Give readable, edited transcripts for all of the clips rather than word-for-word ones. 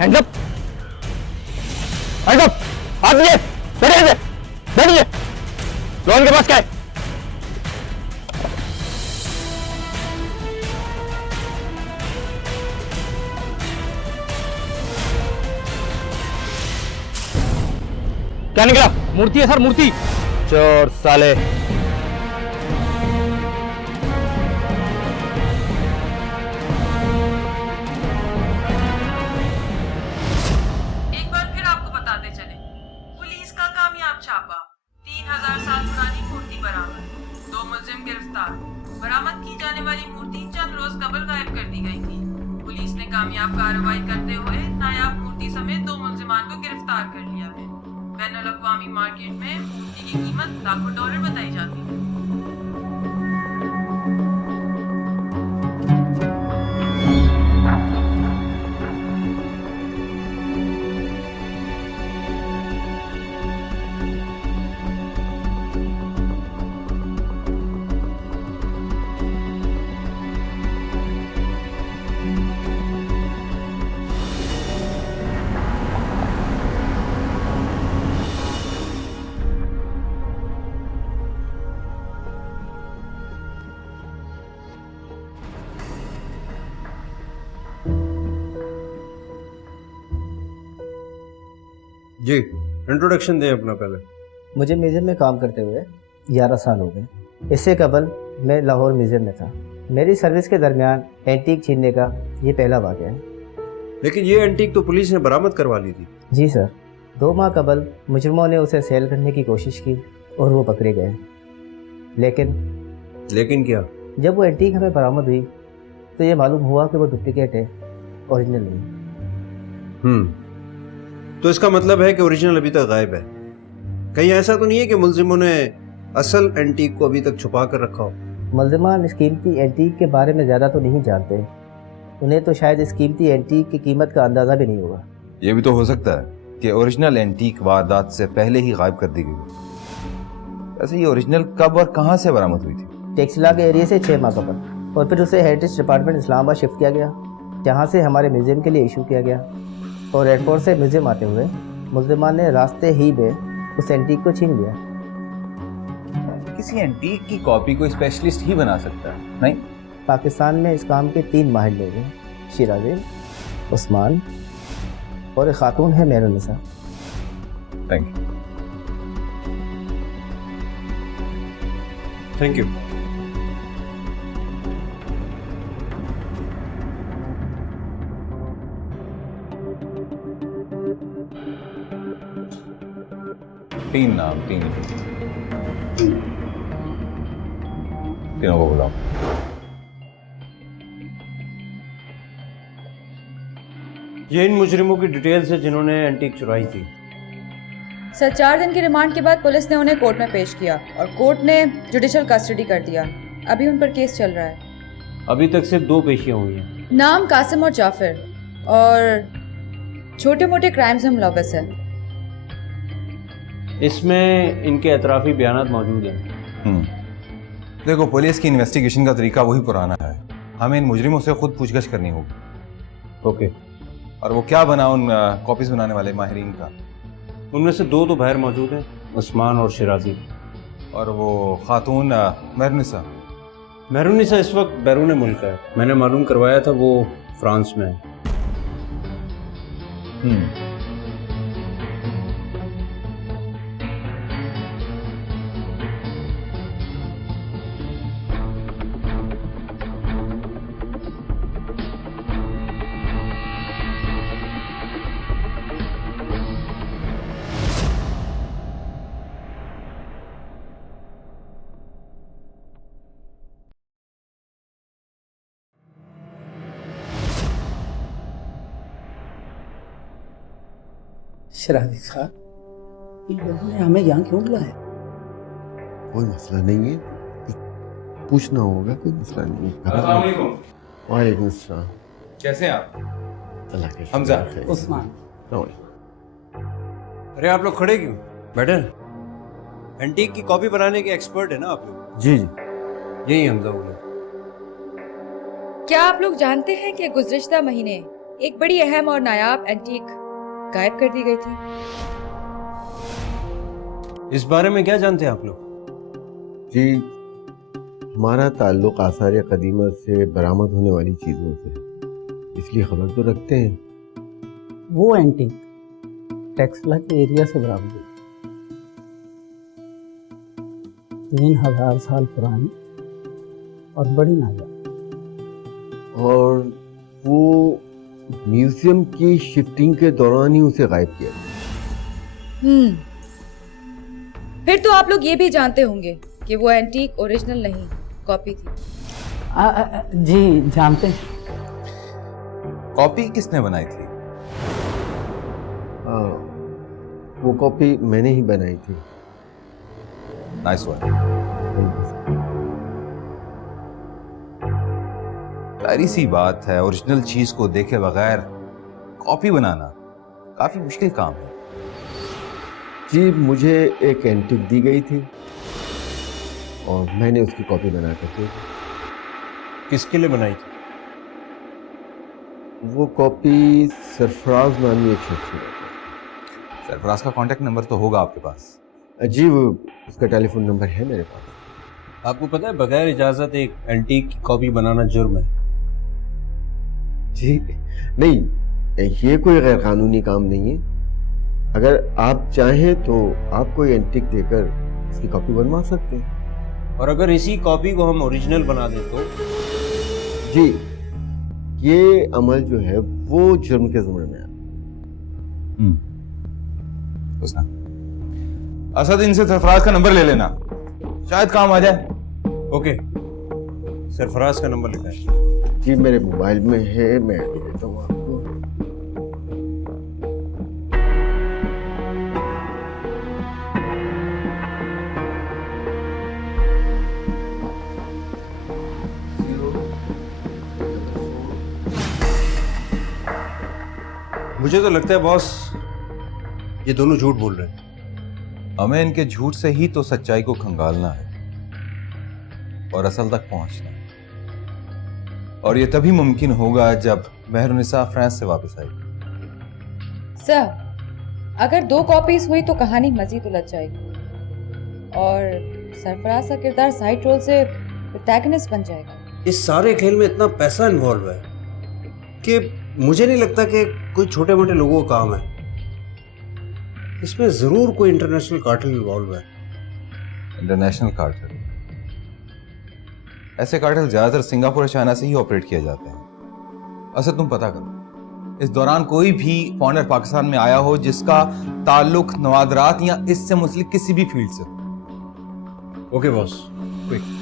Hands up, hands up, हाथ नीचे, बैठिए, बैठिए। लोन के पास क्या है? क्या निकला? मूर्ति है सर, मूर्ति। चोर साले। छापा 3000 साल पुरानी मूर्ति बरामद, 2 मुलजिम गिरफ्तार। बरामद की जाने वाली मूर्ति चंद रोज कबल गायब कर दी गई थी। पुलिस ने कामयाब कार्रवाई करते हुए नायाब मूर्ति समेत 2 मुलजिमान को गिरफ्तार कर लिया है। बैनुल अक़वामी मार्केट में मूर्ति की कीमत लाखों डॉलर बताई जाती है। जी, इंट्रोडक्शन दें अपना पहले। मुझे म्यूज़ियम में काम करते हुए 11 साल हो गए। इससे कबल मैं लाहौर म्यूज़ियम में था। मेरी सर्विस के दरमियान एंटीक छीनने का ये पहला वाक़या है। लेकिन ये एंटीक तो पुलिस ने बरामद करवा ली थी। जी सर, 2 माह कबल मुजरिमों ने उसे सेल करने की कोशिश की और वो पकड़े गए। लेकिन क्या? जब वो एंटीक हमें बरामद हुई तो ये मालूम हुआ कि वो डुप्लीकेट है, ओरिजिनल नहीं। तो इसका मतलब है कि ओरिजिनल अभी तक गायब है। कहीं ऐसा तो नहीं है कि मुलजिमों ने असल एंटीक को अभी तक छुपा कर रखा हो? मुलजिमान इस कीमती एंटीक के बारे में ज़्यादा तो नहीं जानते। उन्हें तो शायद इस कीमती एंटीक की कीमत का अंदाज़ा भी नहीं होगा। ये भी तो हो सकता है कि ओरिजिनल एंटीक वारदात से पहले ही गायब कर दी गई। वैसे ये ओरिजिनल कब और कहाँ से बरामद हुई थी? टेक्सला के एरिया से 6 माह कबल, और फिर उसे हेरिटेज डिपार्टमेंट इस्लामाबाद शिफ्ट किया गया, जहाँ से हमारे म्यूज़ियम के लिए इशू किया गया। और एयरपोर्ट से म्यूज़ियम आते हुए मुलजिमान ने रास्ते ही में उस एंटीक को छीन लिया। किसी एंटीक की कॉपी कोई स्पेशलिस्ट ही बना सकता है, नहीं? पाकिस्तान में इस काम के 3 माहिर लोग हैं, शिराज़ी, उस्मान और एक खातून है Mehrunnisa. Thank you. Thank you. तीन तीनों को बुलाओ। ये इन मुजरिमों की डिटेल्स है जिन्होंने एंटीक चुराई थी। सर, 4 दिन की रिमांड के बाद पुलिस ने उन्हें कोर्ट में पेश किया और कोर्ट ने जुडिशियल कस्टडी कर दिया। अभी उन पर केस चल रहा है। अभी तक सिर्फ 2 पेशियां हुई हैं। नाम कासिम और जाफिर, और छोटे मोटे क्राइम्स में मुलव्वस है। इसमें इनके एतराफ़ी बयानात मौजूद हैं। देखो, पुलिस की इन्वेस्टिगेशन का तरीका वही पुराना है। हमें इन मुजरिमों से खुद पूछगछ करनी होगी। ओके। और वो क्या बना उन कॉपीज बनाने वाले माहिरीन का? उनमें से 2 तो बाहर मौजूद हैं, उस्मान और शिराजी। और वो खातून मेहरुन्निसा? मेहरुन्निसा इस वक्त बैरून मुल्क है। मैंने मालूम करवाया था वो फ्रांस में है। शिराज़ी साहब, इन लोगों ने हमें यहाँ क्यों बुलाया? कोई मसला नहीं है, पूछना होगा, कोई मसला नहीं है। अस्सलाम वालेकुम। वालेकुम अस्सलाम। कैसे हैं आप? अल्लाह के हमजा। उस्मान। अरे आप लोग खड़े क्यों? बैठे। एंटीक की कॉपी बनाने के एक्सपर्ट है ना आप लोग? जी। यही हमजा बोले। क्या आप लोग जानते हैं कि गुज़िश्ता महीने एक बड़ी अहम और नायाब एंटीक गायब कर दी गई थी। इस बारे में क्या जानते हैं आप लोग? जी, हमारा ताल्लुक आसार कदीमा से बरामद होने वाली चीज़ों से, इसलिए खबर तो रखते हैं। वो एंटीक टेक्सला के एरिया से बरामद हुई, 3000 साल पुरानी और बड़ी नायाब। और वो म्यूजियम की शिफ्टिंग के दौरान ही उसे गायब किया गया। फिर तो आप लोग ये भी जानते होंगे कि वो एंटीक ओरिजिनल नहीं, कॉपी थी। जी जानते हैं। कॉपी किसने बनाई थी? वो कॉपी मैंने ही बनाई थी। Nice one. प्यारी सी बात है, ओरिजिनल चीज को देखे बगैर कॉपी बनाना काफी मुश्किल काम है। जी, मुझे एक एंटीक दी गई थी और मैंने उसकी कॉपी बना करके। किसके लिए बनाई थी? वो कॉपी सरफराज नामी एक शख्स ने। सरफराज का कांटेक्ट नंबर तो होगा आपके पास? जी, वो उसका टेलीफोन नंबर है मेरे पास। आपको पता है बगैर इजाजत एक एंटीक की कॉपी बनाना जुर्म है। जी नहीं, ये कोई गैर कानूनी काम नहीं है। अगर आप चाहें तो आप कोई एंटीक देकर इसकी कॉपी बनवा सकते हैं। और अगर इसी कॉपी को हम ओरिजिनल बना दें तो? जी, ये अमल जो है वो जुर्म के ज़िम्मे में है। उसना असद, इनसे सरफराज का नंबर ले लेना, शायद काम आ जाए। ओके, सरफराज का नंबर लिखा है। जी मेरे मोबाइल में है, मैं दे देता हूँ आपको। मुझे तो लगता है बॉस ये दोनों झूठ बोल रहे हैं। हमें इनके झूठ से ही तो सच्चाई को खंगालना है और असल तक पहुंचना है, और ये तभी मुमकिन होगा जब मेहरुनिसा फ्रांस से वापस आएगी। सर, अगर 2 कॉपीज हुई तो कहानी मजीद उलझ जाएगी और सरफराज का किरदार साइड रोल से प्रोटैगनिस्ट बन जाएगा। इस सारे खेल में इतना पैसा इन्वॉल्व है कि मुझे नहीं लगता कि कोई छोटे मोटे लोगों का काम है। इसमें जरूर कोई इंटरनेशनल कार्टेल इन्वॉल्व है। International cartel? ऐसे कार्टेल ज्यादातर सिंगापुर और चाइना से ही ऑपरेट किए जाते हैं। असद, तुम पता करो इस दौरान कोई भी फॉरेनर पाकिस्तान में आया हो जिसका ताल्लुक नवादरात या इससे मुस्लिक किसी भी फील्ड से। Okay boss, quick.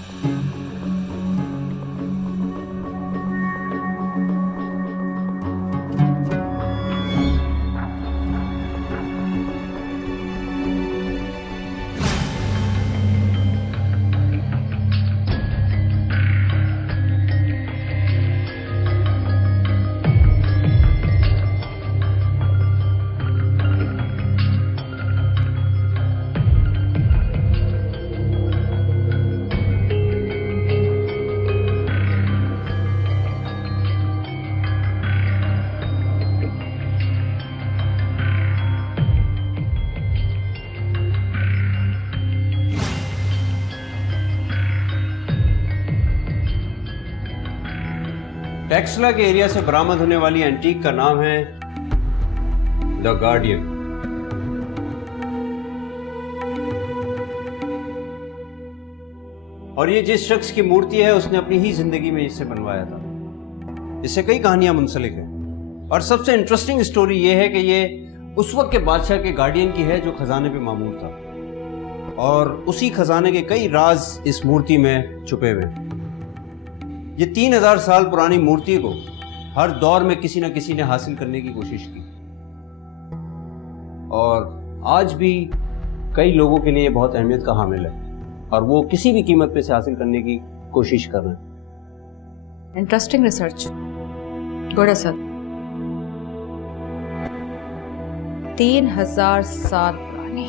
टेक्सला के एरिया से बरामद होने वाली एंटीक का नाम है द गार्डियन। और ये जिस शख्स की मूर्ति है उसने अपनी ही जिंदगी में इसे बनवाया था। इससे कई कहानियां मुंसलिक हैं और सबसे इंटरेस्टिंग स्टोरी ये है कि ये उस वक्त के बादशाह के गार्डियन की है जो खजाने पे मामूर था, और उसी खजाने के कई राज इस मूर्ति में छुपे हुए हैं। ये 3000 साल पुरानी मूर्ति को हर दौर में किसी न किसी ने हासिल करने की कोशिश की, और आज भी कई लोगों के लिए बहुत अहमियत का हामिल है और वो किसी भी कीमत पे से हासिल करने की कोशिश कर रहे हैं। Interesting research, good Asad. 3000 साल पुरानी।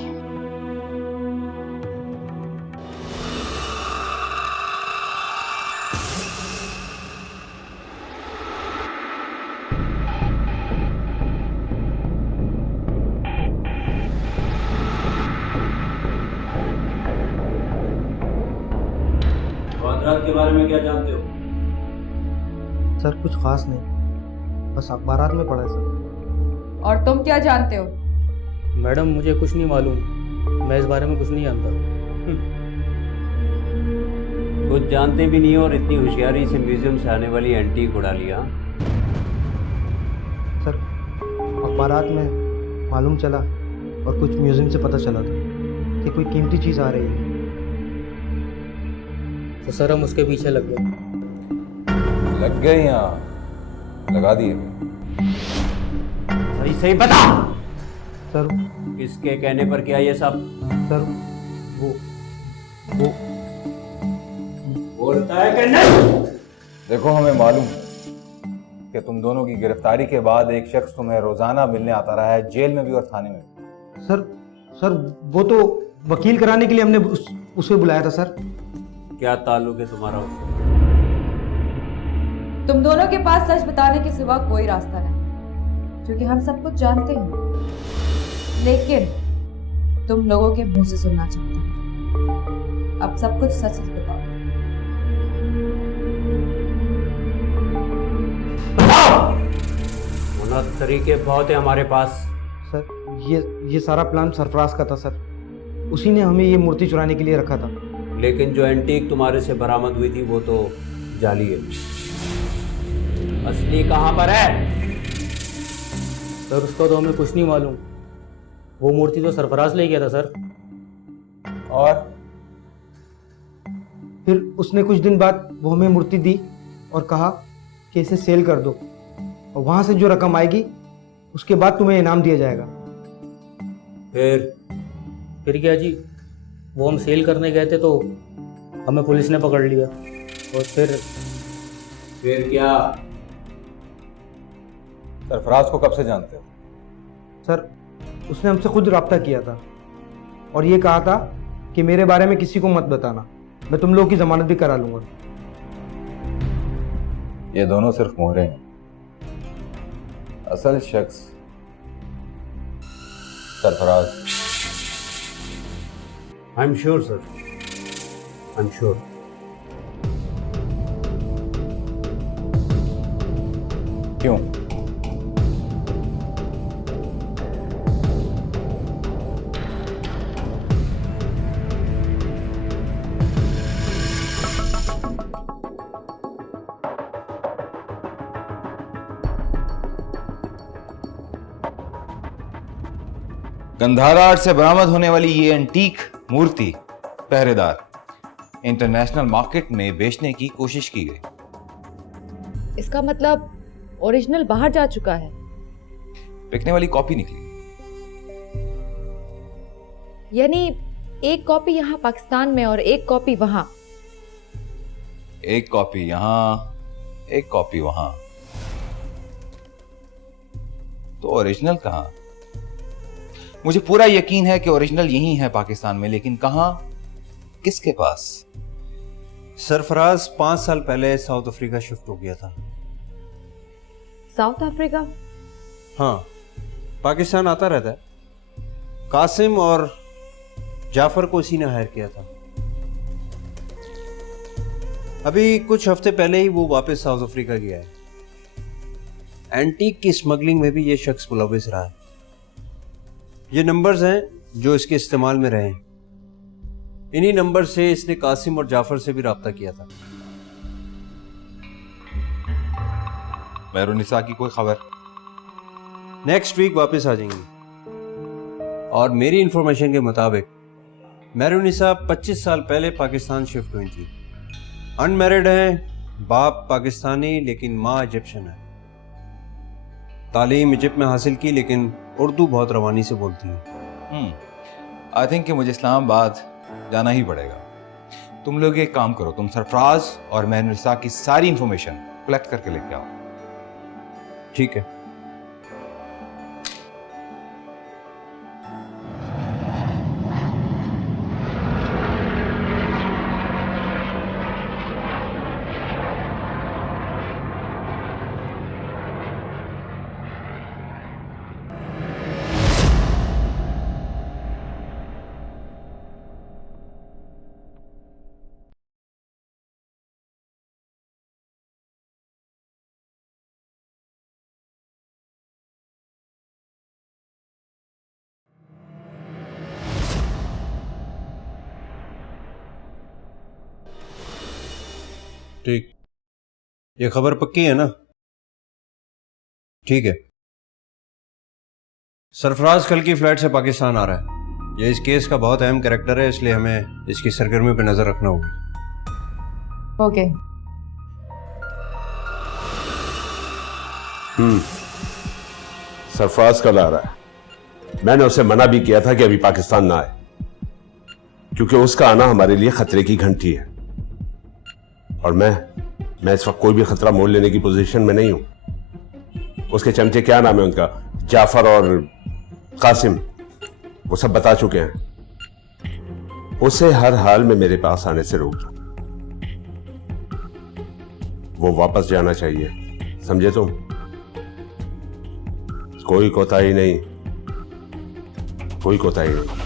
मुनकरात के बारे में क्या जानते हो? सर कुछ खास नहीं, बस अखबारात में पढ़ा है सर। और तुम क्या जानते हो? मैडम मुझे कुछ नहीं मालूम, मैं इस बारे में कुछ नहीं जानता। कुछ जानते भी नहीं और इतनी होशियारी से म्यूजियम से आने वाली एंटीक उड़ा लिया। सर अखबारात में मालूम चला और कुछ म्यूजियम से पता चला था कि कोई कीमती चीज़ आ रही है, तो सर हम उसके पीछे लग गए। लग गए यहाँ, लगा दिए। सही सही बता, सर। किसके कहने पर किया ये सब? सर वो बोलता है कि नहीं? देखो हमें मालूम है कि तुम दोनों की गिरफ्तारी के बाद एक शख्स तुम्हें रोजाना मिलने आता रहा है, जेल में भी और थाने में भी। सर वो तो वकील कराने के लिए हमने उसे बुलाया था सर। क्या ताल्लुक है तुम्हारा उससे? तुम दोनों के पास सच बताने के सिवा कोई रास्ता नहीं, क्योंकि हम सब कुछ जानते हैं, लेकिन तुम लोगों के मुंह से सुनना चाहते हैं। अब सब कुछ सच सच बताओ। तरीके बहुत है हमारे पास। सर ये सारा प्लान सरफराज का था सर, उसी ने हमें ये मूर्ति चुराने के लिए रखा था। लेकिन जो एंटीक तुम्हारे से बरामद हुई थी वो तो जाली है, असली कहाँ पर है? सर उसका तो हमें कुछ नहीं मालूम, वो मूर्ति तो सरफराज ले गया था सर। और फिर उसने कुछ दिन बाद वो हमें मूर्ति दी और कहा कि इसे सेल कर दो और वहां से जो रकम आएगी उसके बाद तुम्हें इनाम दिया जाएगा। फिर क्या जी, वो हम सेल करने गए थे तो हमें पुलिस ने पकड़ लिया और फिर क्या? सरफराज को कब से जानते हो? सर उसने हमसे खुद रब्ता किया था और ये कहा था कि मेरे बारे में किसी को मत बताना, मैं तुम लोगों की जमानत भी करा लूंगा। ये दोनों सिर्फ मोहरे हैं, असल शख्स Sarfaraz. I am sure sir, I am sure. क्यों? गंधारा आर्ट से बरामद होने वाली ये एंटीक मूर्ति पहरेदार इंटरनेशनल मार्केट में बेचने की कोशिश की गई। इसका मतलब ओरिजिनल बाहर जा चुका है। बिकने वाली कॉपी निकली। यानी एक कॉपी यहाँ पाकिस्तान में और एक कॉपी वहां। एक कॉपी यहां, एक कॉपी वहां, तो ओरिजिनल कहां? मुझे पूरा यकीन है कि ओरिजिनल यही है पाकिस्तान में, लेकिन कहां, किसके पास? सरफराज 5 साल पहले साउथ अफ्रीका शिफ्ट हो गया था। South Africa? हाँ, पाकिस्तान आता रहता है। कासिम और जाफर को इसी ने हायर किया था। अभी कुछ हफ्ते पहले ही वो वापस साउथ अफ्रीका गया है। एंटीक की स्मगलिंग में भी ये शख्स मुलविस रहा है। ये नंबर्स हैं जो इसके इस्तेमाल में रहे हैं। इन्हीं नंबर से इसने कासिम और जाफर से भी राब्ता किया था। मेहरुनिसा की कोई खबर? नेक्स्ट वीक वापस आ जाएंगी और मेरी इंफॉर्मेशन के मुताबिक मेहरुनिसा 25 साल पहले पाकिस्तान शिफ्ट हुई थी। अनमैरिड है, बाप पाकिस्तानी लेकिन माँ इजिप्शियन है। तालीम इजिप्ट में हासिल की लेकिन उर्दू बहुत रवानी से बोलती है। आई थिंक कि मुझे इस्लामाबाद जाना ही पड़ेगा। तुम लोग एक काम करो, तुम सरफराज और मेहरुनिसा की सारी इंफॉर्मेशन कलेक्ट करके लेके आओ। ठीक है। ठीक, ये खबर पक्की है ना? ठीक है। सरफराज कल की फ्लाइट से पाकिस्तान आ रहा है। ये इस केस का बहुत अहम कैरेक्टर है, इसलिए हमें इसकी सरगर्मियों पर नजर रखना होगी। ओके। सरफराज कल आ रहा है। मैंने उसे मना भी किया था कि अभी पाकिस्तान ना आए, क्योंकि उसका आना हमारे लिए खतरे की घंटी है। और मैं इस वक्त कोई भी खतरा मोल लेने की पोजीशन में नहीं हूं। उसके चमचे, क्या नाम है उनका, जाफर और कासिम, वो सब बता चुके हैं। उसे हर हाल में मेरे पास आने से रोक दो। वो वापस जाना चाहिए, समझे तुम? कोई कोताही नहीं, कोई कोताही नहीं।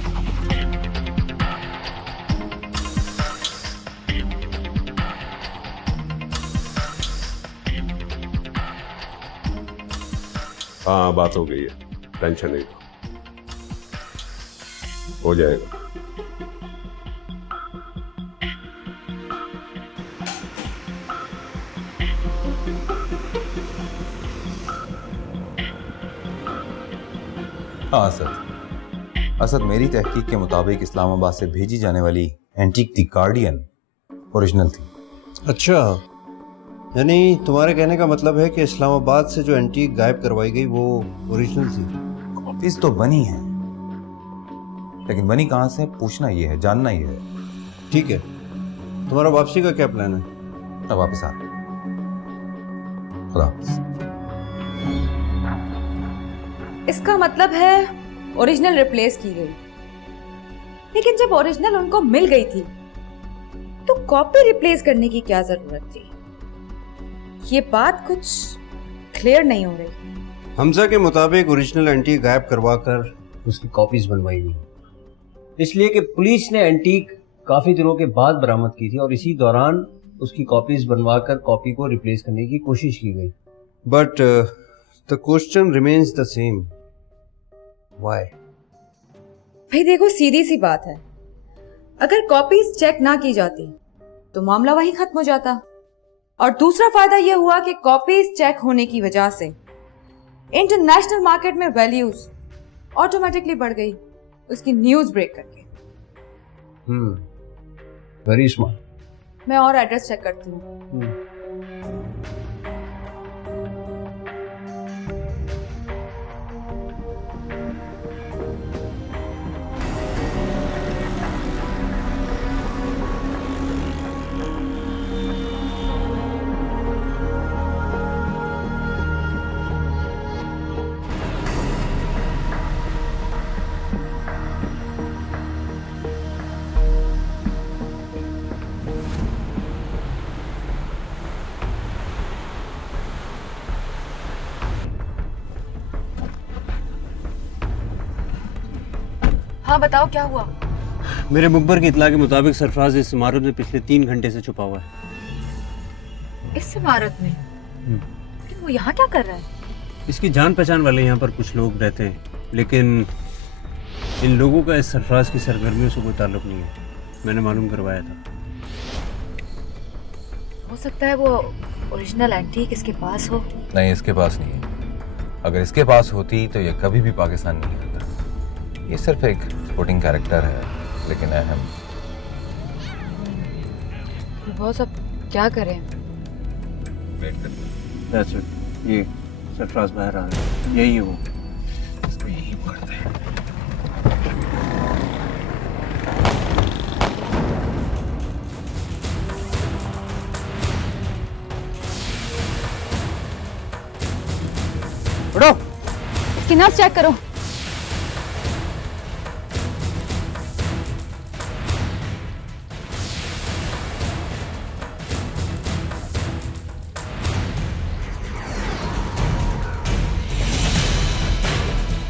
हाँ, बात हो गई है, टेंशन नहीं, हो जाएगा। हाँ असद, मेरी तहकीक के मुताबिक इस्लामाबाद से भेजी जाने वाली एंटीक द गार्डियन ओरिजिनल थी। अच्छा, यानी तुम्हारे कहने का मतलब है कि इस्लामाबाद से जो एंटीक गायब करवाई गई वो ओरिजिनल थी? कॉपीज तो बनी है, लेकिन बनी कहां से पूछना ये है, जानना ये है। ठीक है, तुम्हारा वापसी का क्या प्लान है? अब वापस आ, खुदा हाफिज। इसका मतलब है ओरिजिनल रिप्लेस की गई, लेकिन जब ओरिजिनल उनको मिल गई थी तो कॉपी रिप्लेस करने की क्या जरूरत थी? ये बात कुछ क्लियर नहीं हो रही। हमजा के मुताबिक ओरिजिनल एंटीक गायब करवाकर उसकी कॉपीज बनवाई गई, इसलिए कि पुलिस ने एंटीक काफी दिनों के बाद बरामद की थी और इसी दौरान उसकी कॉपीज बनवाकर कॉपी को रिप्लेस करने की कोशिश की गई। But the question remains the same, why? भाई देखो, सीधी सी बात है, अगर कॉपीज चेक ना की जाती तो मामला वहीं खत्म हो जाता। और दूसरा फायदा यह हुआ कि कॉपीज चेक होने की वजह से इंटरनेशनल मार्केट में वैल्यूज ऑटोमेटिकली बढ़ गई, उसकी न्यूज ब्रेक करके। Very smart. मैं और एड्रेस चेक करती हूँ। हाँ बताओ, क्या हुआ? मेरे मुखबर की इत्तला के मुताबिक सरफराज इस इमारत में पिछले 3 घंटे से छुपा हुआ है। इस इमारत में? लेकिन वो यहाँ क्या कर रहा है? इसकी जान पहचान वाले यहाँ पर कुछ लोग रहते हैं, लेकिन इन लोगों का इस सरफराज की सरगर्मियों से कोई ताल्लुक नहीं है। मैंने मालूम करवाया था। हो सकता है वो ओरिजिनल एंटीक इसके पास हो। नहीं, इसके पास नहीं है। अगर इसके पास होती तो ये कभी भी पाकिस्तान नहीं आता। ये सिर्फ एक सपोर्टिंग कैरेक्टर है, लेकिन अहम। वो सब क्या करें? वेट करते। That's it. ये सरफराज बाहर आ रहा है, यही है वो। इसको यही पकड़ते हैं। उठो। इसकी नस चेक करो।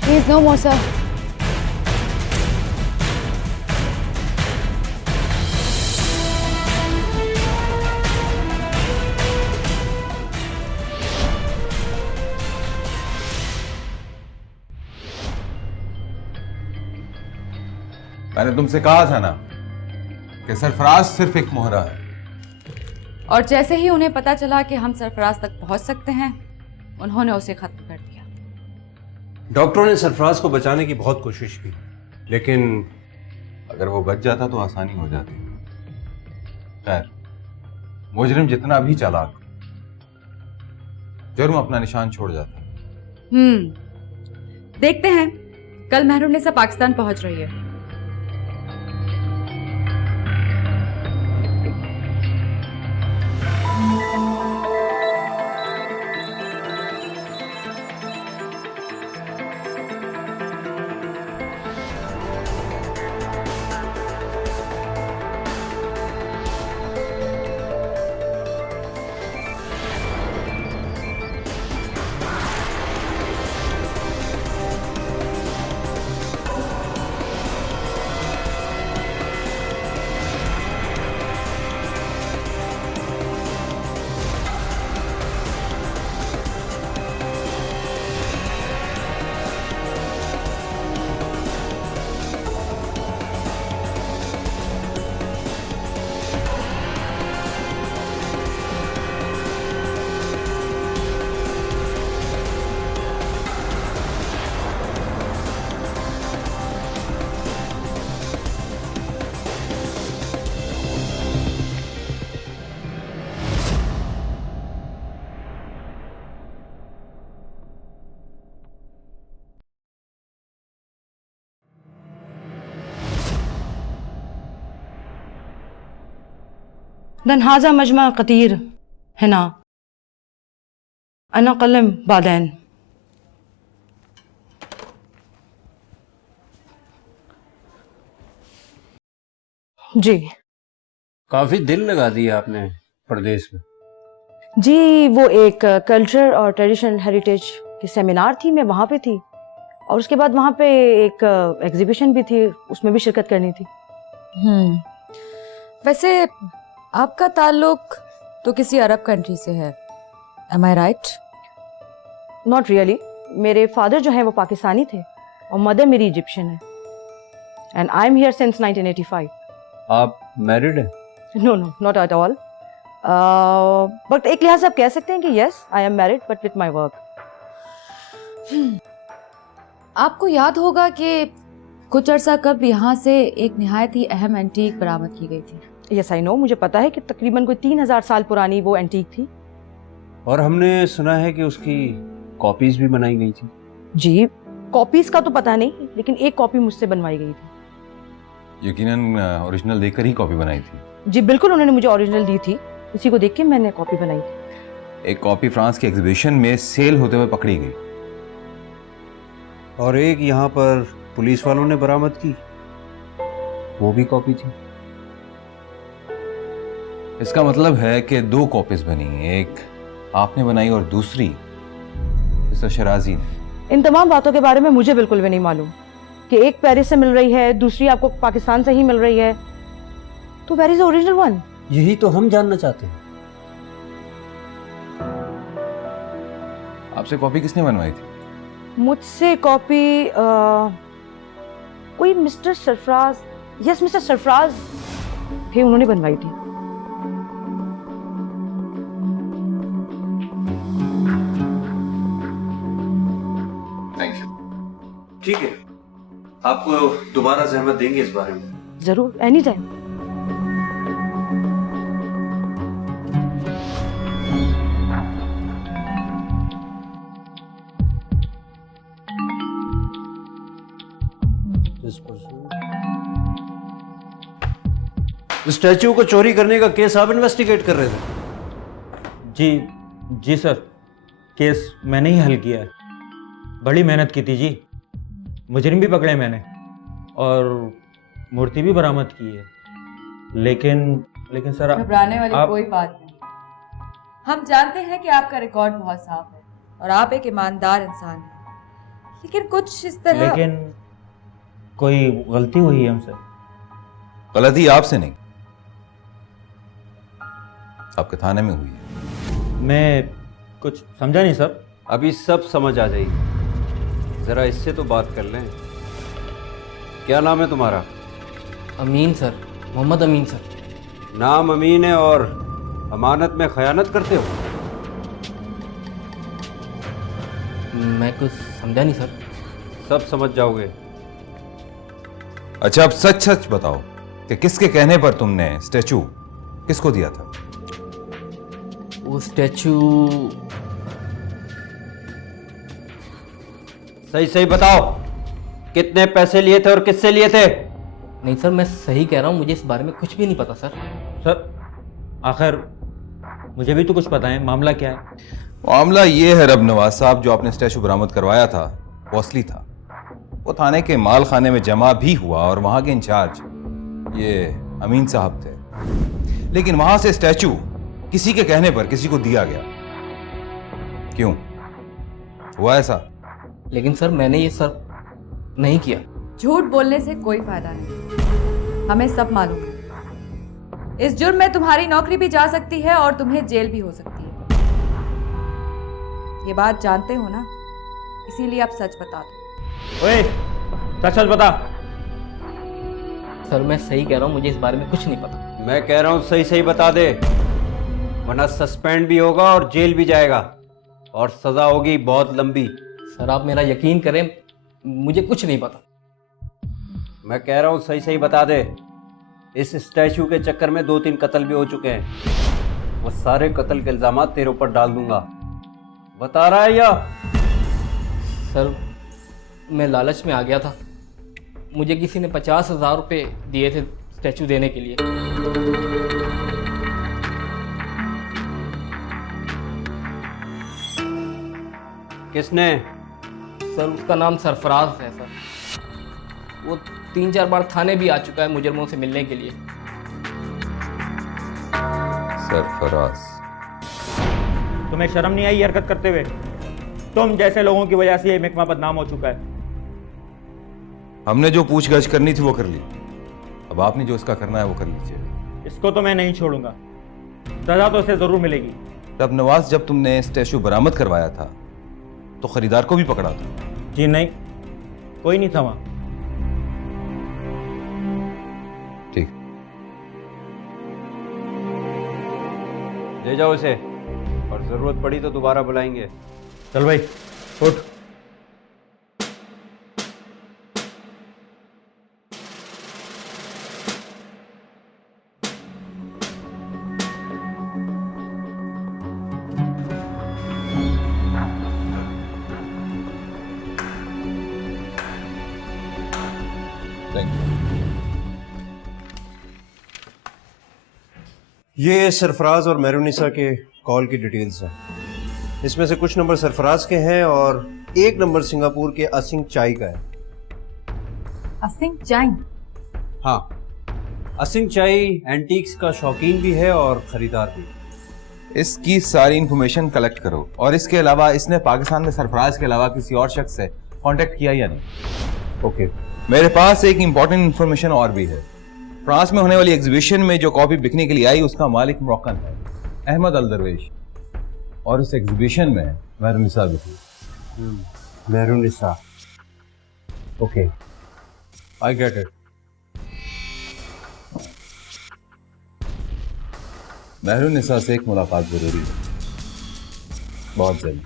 Please, no more, sir. मैंने तुमसे कहा था ना कि सरफराज सिर्फ एक मोहरा है। और जैसे ही उन्हें पता चला कि हम सरफराज तक पहुंच सकते हैं, उन्होंने उसे खत्म कर दिया। डॉक्टरों ने सरफराज को बचाने की बहुत कोशिश की, लेकिन अगर वो बच जाता तो आसानी हो जाती। खैर, मुजरिम जितना भी चालाक, जुर्म अपना निशान छोड़ जाता है। देखते हैं, कल महरुनिसा पाकिस्तान पहुंच रही है। दनहाजा मजमा कतीर हिना अना कलम बादैन। जी काफी दिल लगा दिया आपने प्रदेश में। जी, वो एक कल्चर और ट्रेडिशनल हेरिटेज की सेमिनार थी, मैं वहाँ पे थी, और उसके बाद वहाँ पे एक एग्जीबिशन भी थी, उसमें भी शिरकत करनी थी। वैसे आपका ताल्लुक तो किसी अरब कंट्री से है, am I right? Not really. मेरे फादर जो हैं वो पाकिस्तानी थे और मदर मेरी इजिप्शियन है, and I am here since 1985। आप मैरिड हैं? No no, not at all, but एक लिहाज से आप कह सकते हैं कि yes, I am married but with my work. आपको याद होगा कि कुछ अरसा कब यहाँ से एक निहायत ही अहम एंटीक बरामद की गई थी। यस आई नो, मुझे पता है कि तकरीबन कोई 3000 साल पुरानी वो एंटीक थी। और हमने सुना है कि उसकी कॉपीज भी बनाई गई थी। जी, कॉपीज का तो पता नहीं, लेकिन एक कॉपी मुझसे बनवाई गई थी। यकीनन ओरिजिनल देखकर ही कॉपी बनाई थी। जी बिल्कुल, उन्होंने मुझे ओरिजिनल दी थी, उसी को देख के मैंने कॉपी बनाई थी। एक कॉपी फ्रांस के एग्जीबिशन में सेल होते हुए पकड़ी गई, और एक यहाँ पर पुलिस वालों ने बरामद की, वो भी कॉपी थी। इसका मतलब है कि 2 कॉपीज बनी, एक आपने बनाई और दूसरी मिस्टर शराजी ने। इन तमाम बातों के बारे में मुझे बिल्कुल भी नहीं मालूम कि एक पेरिस से मिल रही है, दूसरी आपको पाकिस्तान से ही मिल रही है, तो where is the original one? यही तो हम जानना चाहते हैं। आपसे कॉपी किसने बनवाई थी? मुझसे कॉपी कोई mister Sarfaraz, yes mister Sarfaraz थे, उन्होंने बनवाई थी। Thank you. ठीक है, आपको दोबारा जहमत देंगे इस बारे में। जरूर, एनी टाइम। स्टैच्यू को चोरी करने का केस आप इन्वेस्टिगेट कर रहे थे? जी सर, केस मैंने ही हल किया है। बड़ी मेहनत की थी जी, मुजरिम भी पकड़े मैंने और मूर्ति भी बरामद की है। लेकिन सर, घबराने वाली कोई बात नहीं। हम जानते हैं कि आपका रिकॉर्ड बहुत साफ है और आप एक ईमानदार इंसान हैं, लेकिन कुछ इस तरह। लेकिन कोई गलती हुई है हमसे। गलती आपसे नहीं, आपके थाने में हुई है। मैं कुछ समझा नहीं सर। अभी सब समझ आ जाएगी, जरा इससे तो बात कर लें। क्या नाम है तुम्हारा? अमीन सर, मोहम्मद अमीन सर। नाम अमीन है और अमानत में खयानत करते हो? मैं कुछ समझा नहीं सर। सब समझ जाओगे। अच्छा, अब सच सच बताओ कि किसके कहने पर तुमने स्टैचू किसको दिया था? वो स्टैचू सही सही बताओ, कितने पैसे लिए थे और किससे लिए थे? नहीं सर, मैं सही कह रहा हूँ, मुझे इस बारे में कुछ भी नहीं पता सर। सर आखिर मुझे भी तो कुछ पता है, मामला क्या है? मामला ये है रब नवाज साहब, जो आपने स्टैचू बरामद करवाया था वो असली था। वो थाने के माल खाने में जमा भी हुआ और वहां के इंचार्ज ये अमीन साहब थे। लेकिन वहां से स्टैचू किसी के कहने पर किसी को दिया गया। क्यों हुआ ऐसा? लेकिन सर मैंने ये सर नहीं किया। झूठ बोलने से कोई फायदा नहीं, हमें सब मालूम है। इस जुर्म में तुम्हारी नौकरी भी जा सकती है और तुम्हें जेल भी हो सकती है। ये बात जानते हो ना, इसीलिए अब सच बता दो। ओए सच सच बता। सर मैं सही कह रहा हूँ, मुझे इस बारे में कुछ नहीं पता। मैं कह रहा हूं सही सही बता दे, वरना सस्पेंड भी होगा और जेल भी जाएगा और सजा होगी बहुत लंबी। सर आप मेरा यकीन करें, मुझे कुछ नहीं पता। मैं कह रहा हूं सही सही बता दे। इस स्टैचू के चक्कर में 2-3 कत्ल भी हो चुके हैं। वो सारे कत्ल के इल्जाम तेरे ऊपर डाल दूंगा। बता रहा है या? सर मैं लालच में आ गया था। मुझे किसी ने 50,000 रुपये दिए थे स्टैचू देने के लिए। किसने? सर उसका नाम सरफराज है सर। वो 3-4 बार थाने भी आ चुका है मुजरिमों से मिलने के लिए। सरफराज, तुम्हें शर्म नहीं आई हरकत करते हुए? तुम जैसे लोगों की वजह से ये महकमा बदनाम हो चुका है। हमने जो पूछगछ करनी थी वो कर ली, अब आपने जो इसका करना है वो कर लीजिए। इसको तो मैं नहीं छोड़ूंगा, सजा तो इसे जरूर मिलेगी। तब नवाज, जब तुमने स्टैचू बरामद करवाया था तो खरीदार को भी पकड़ा था? जी नहीं, कोई नहीं था वहां। ठीक, ले जाओ इसे, और जरूरत पड़ी तो दोबारा बुलाएंगे। चल भाई उठ। Thank you. ये सरफराज और मेहरुनिसा के कॉल की डिटेल्स हैं। इसमें से कुछ नंबर सरफराज के हैं और एक नंबर सिंगापुर के असिंग चाई का है। असिंग चाई? हाँ, असिंग चाई एंटीक्स का शौकीन भी है और खरीदार भी। इसकी सारी इंफॉर्मेशन कलेक्ट करो, और इसके अलावा इसने पाकिस्तान में सरफराज के अलावा किसी और शख्स से कांटेक्ट किया या नहीं? ओके। मेरे पास एक इंपॉर्टेंट इंफॉर्मेशन और भी है। फ्रांस में होने वाली एग्जीबिशन में जो कॉपी बिकने के लिए आई, उसका मालिक मोरक्कन है, अहमद अल दरवेश, और उस एग्जीबिशन में मेहरुनिसा भी थी। Mehrunnisa, okay, I get it. Mehrunnisa से एक मुलाकात जरूरी है, बहुत जल्द।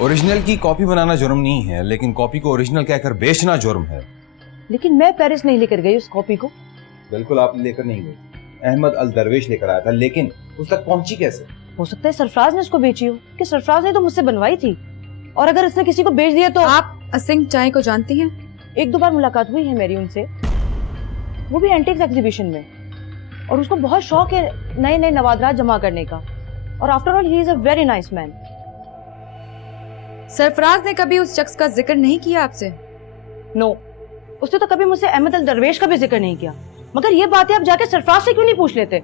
ओरिजिनल की कॉपी बनाना जुर्म नहीं है, लेकिन कॉपी को ओरिजिनल कहकर बेचना जुर्म है। लेकिन मैं पेरिस नहीं लेकर गई उस कॉपी को। बिल्कुल आप लेकर नहीं गई, अहमद अल दरवेश लेकर आया था, लेकिन उस तक पहुंची कैसे? हो सकता है सरफराज ने उसको बेची हो, कि सरफराज ने तो मुझसे बनवाई थी, और अगर उसने किसी को बेच दिया तो। आप असिंग चाई को जानती हैं? 1-2 बार मुलाकात हुई है मेरी उनसे, वो भी एंटीक्स एग्जीबिशन में, और उसको बहुत शौक है नए नए नवादरात जमा करने का, और after all he is a very nice man. Sarfaraz ने कभी उस शख्स का जिक्र नहीं किया आपसे? नो, उसने तो कभी मुझसे अहमद अल दरवेश का भी जिक्र नहीं किया। मगर ये बातें आप जाके सरफराज से क्यों नहीं पूछ लेते?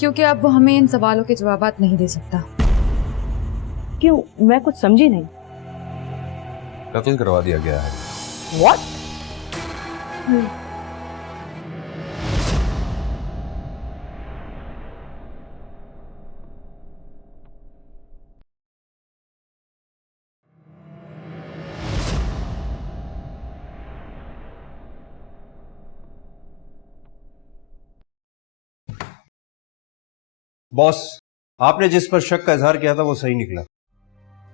क्योंकि अब वो हमें इन सवालों के जवाबात नहीं दे सकता। क्यों? मैं कुछ समझी नहीं। कत्ल करवा दिया गया है। What? बॉस, आपने जिस पर शक का इजहार किया था वो सही निकला।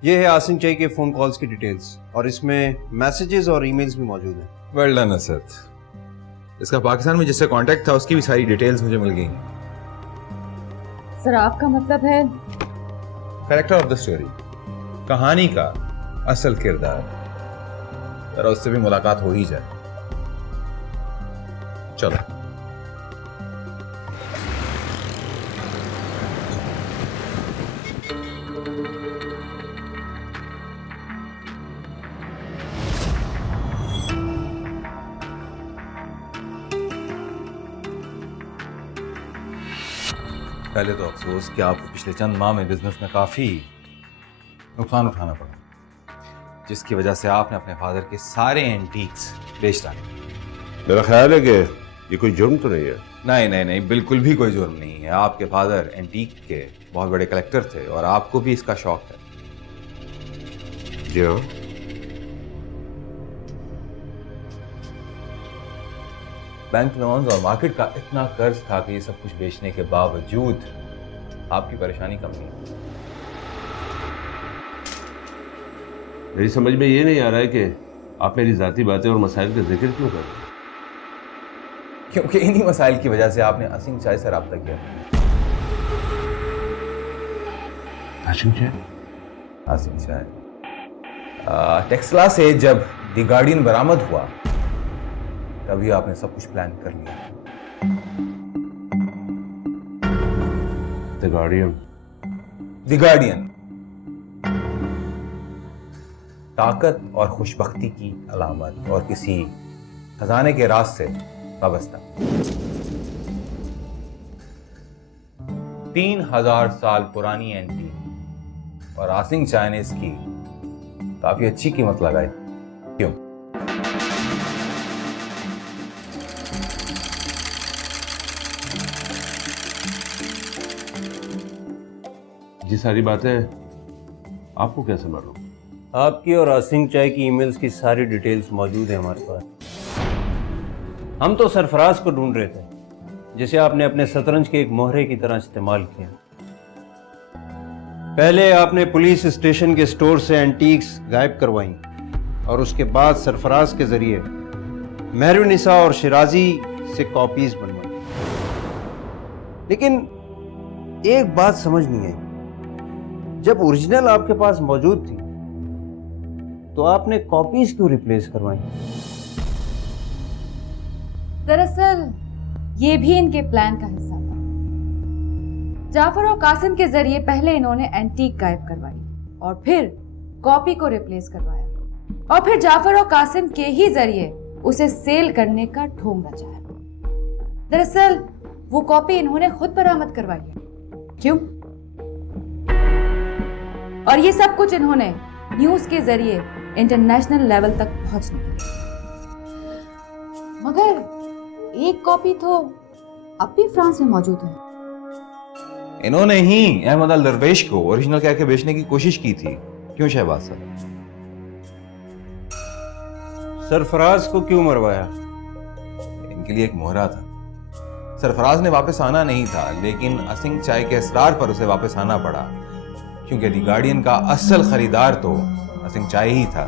ये है आसिम चाई के फोन कॉल्स की डिटेल्स और इसमें मैसेजेस और ईमेल्स भी मौजूद हैं। Well done Asad. इसका पाकिस्तान में जिससे कांटेक्ट था उसकी भी सारी डिटेल्स मुझे मिल गई। सर आपका मतलब है कैरेक्टर ऑफ द स्टोरी, कहानी का असल किरदार, जरा उससे भी मुलाकात हो ही जाए। चलो। पहले तो अफसोस कि आपको पिछले चंद माह में बिजनेस में काफी नुकसान उठाना पड़ा, जिसकी वजह से आपने अपने फादर के सारे एंटीक्स बेच डाले। मेरा ख्याल है कि ये कोई जुर्म तो नहीं है। नहीं नहीं नहीं, बिल्कुल भी कोई जुर्म नहीं है। आपके फादर एंटीक के बहुत बड़े कलेक्टर थे और आपको भी इसका शौक है। जी हाँ। बैंक लोन्स और मार्केट का इतना कर्ज था कि ये सब कुछ बेचने के बावजूद आपकी परेशानी कम नहीं हुई। मेरी समझ में ये नहीं आ रहा है कि आप मेरी जाती बातें और मसाइल का जिक्र क्यों कर रहे हैं? क्योंकि इन्हीं मसाइल की वजह से आपने आसिम चाय से रब्ता किया। आसिम चाय? आसिम चाय टेक्सला से जब द गार्डियन बरामद हुआ तभी आपने सब कुछ प्लान कर लिया। The guardian? द गार्डियन ताकत और खुशबख्ती की अलामत और किसी खजाने के राज से वाबस्ता। 3000 साल पुरानी एंटीक और आसिम चाय ने इसकी काफी अच्छी कीमत लगाई। क्यों? ये सारी बातें आपको कैसे मालूम? आपकी और आसिम चाय की ईमेल्स की सारी डिटेल्स मौजूद है हमारे पास। हम तो सरफराज को ढूंढ रहे थे जिसे आपने अपने शतरंज के एक मोहरे की तरह इस्तेमाल किया। पहले आपने पुलिस स्टेशन के स्टोर से एंटीक्स गायब करवाई और उसके बाद सरफराज के जरिए मेहरुनिसा और शिराजी से कॉपीज बनवाई। लेकिन एक बात समझ नहीं आई, जब ओरिजिनल आपके पास मौजूद थी तो आपने कॉपीज क्यों रिप्लेस करवाई? दरअसल ये भी इनके प्लान का हिस्सा था। जाफर और कासिम के जरिए पहले इन्होंने एंटीक गायब करवाई और फिर कॉपी को रिप्लेस करवाया और फिर जाफर और कासिम के ही जरिए उसे सेल करने का ढोंग रचाया। दरअसल वो कॉपी इन्होंने खुद बरामद करवाई है। क्यों? और ये सब कुछ इन्होंने न्यूज के जरिए इंटरनेशनल लेवल तक पहुंचने की। मगर एक कॉपी तो अब भी फ्रांस में मौजूद है। इन्होंने ही अहमद अल दरवेश को ओरिजिनल कह के बेचने की कोशिश की थी। क्यों शहबाज साहब? सरफराज को क्यों मरवाया? इनके लिए एक मोहरा था। सरफराज ने वापस आना नहीं था, लेकिन आसिम चाय के इसरार पर उसे वापस आना पड़ा, क्योंकि द गार्डियन का असल खरीदार तो आसिम चाय ही था।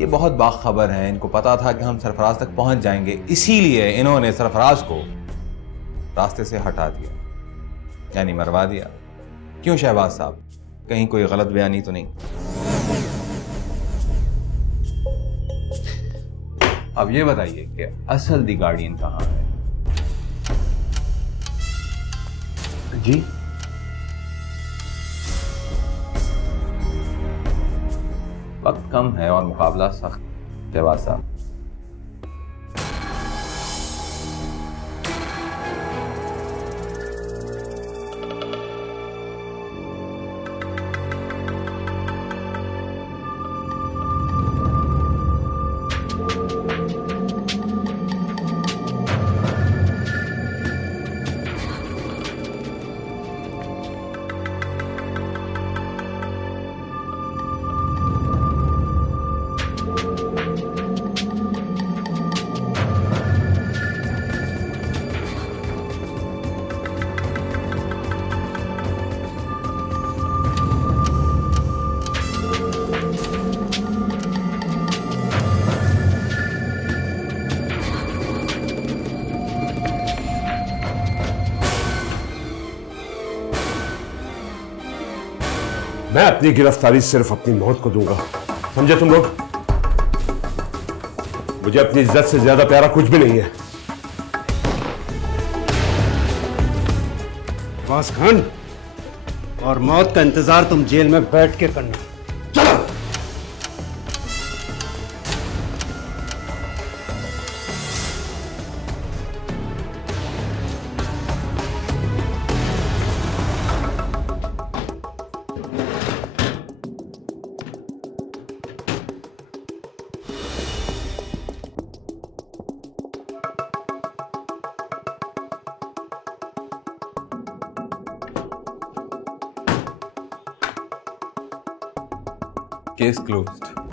ये बहुत बाखबर हैं, इनको पता था कि हम सरफराज तक पहुंच जाएंगे, इसीलिए इन्होंने सरफराज को रास्ते से हटा दिया, यानी मरवा दिया। क्यों शहबाज साहब, कहीं कोई गलत बयानी तो नहीं? अब ये बताइए कि असल द गार्डियन कहाँ है? जी वक्त कम है और मुकाबला सख्त। शहबाज साहब, मैं अपनी गिरफ्तारी सिर्फ अपनी मौत को दूंगा, समझे तुम लोग? मुझे अपनी इज्जत से ज्यादा प्यारा कुछ भी नहीं है। अब्बास खान, और मौत का इंतजार तुम जेल में बैठ के करना। चलो। Case closed.